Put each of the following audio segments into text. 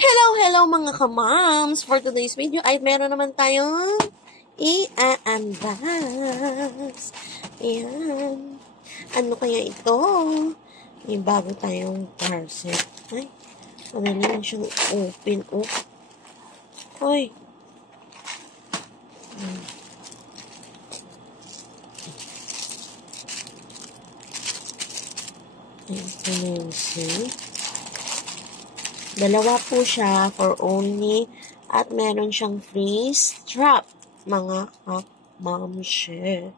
Hello mga kamams! For today's video ay meron naman tayong i-unbox. Ayan. Ano kaya ito? May bago tayong parcel. Ay, madali lang siyang open. Oh. Hoy. Ito na yung see. Dalawa po siya for only at meron siyang free strap, mga mamshe.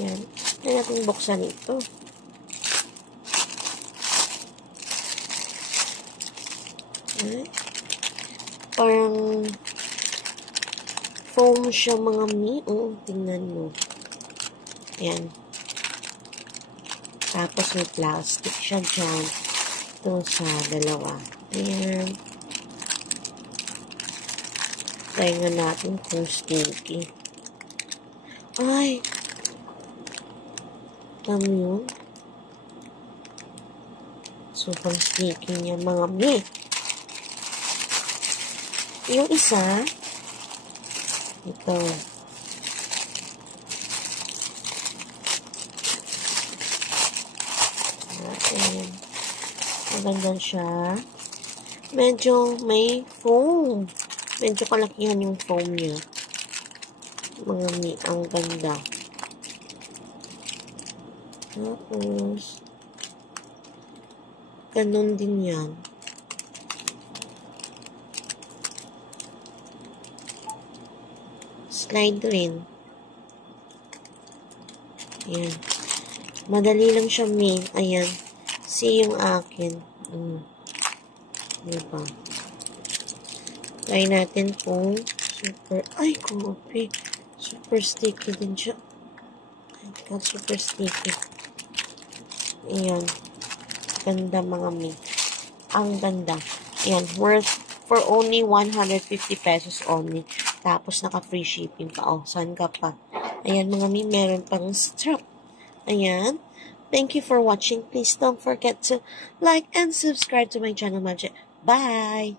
Yan. Hindi natin buksan ito. Ay. Parang foam siya mga mi. Oh, tingnan mo. Yan. Tapos may plastic siya dyan. Ito sa dalawa. Ayan. Try nga natin kung sticky. Ay! Alam mo yun? Super sticky niya mga mi. Yung isa, ito. Ayan. Maganda siya. Medyo may foam. Medyo kalakihan yung foam niya. Mga mi, ang ganda. Tapos, ganun din yan. Slide rin. Ayan. Madali lang siya mi. Ayan. See yung akin. Diba? Try natin kung super, ay, grabe. Super sticky din siya. Ay, God, super sticky. Ayan. Ganda mga mi. Ang ganda. Ayan. Worth for only 150 pesos only. Tapos naka-free shipping pa. Oh, saan ka pa? Ayan mga mi. Meron pang strap. Ayan. Thank you for watching. Please don't forget to like and subscribe to my channel. Bye!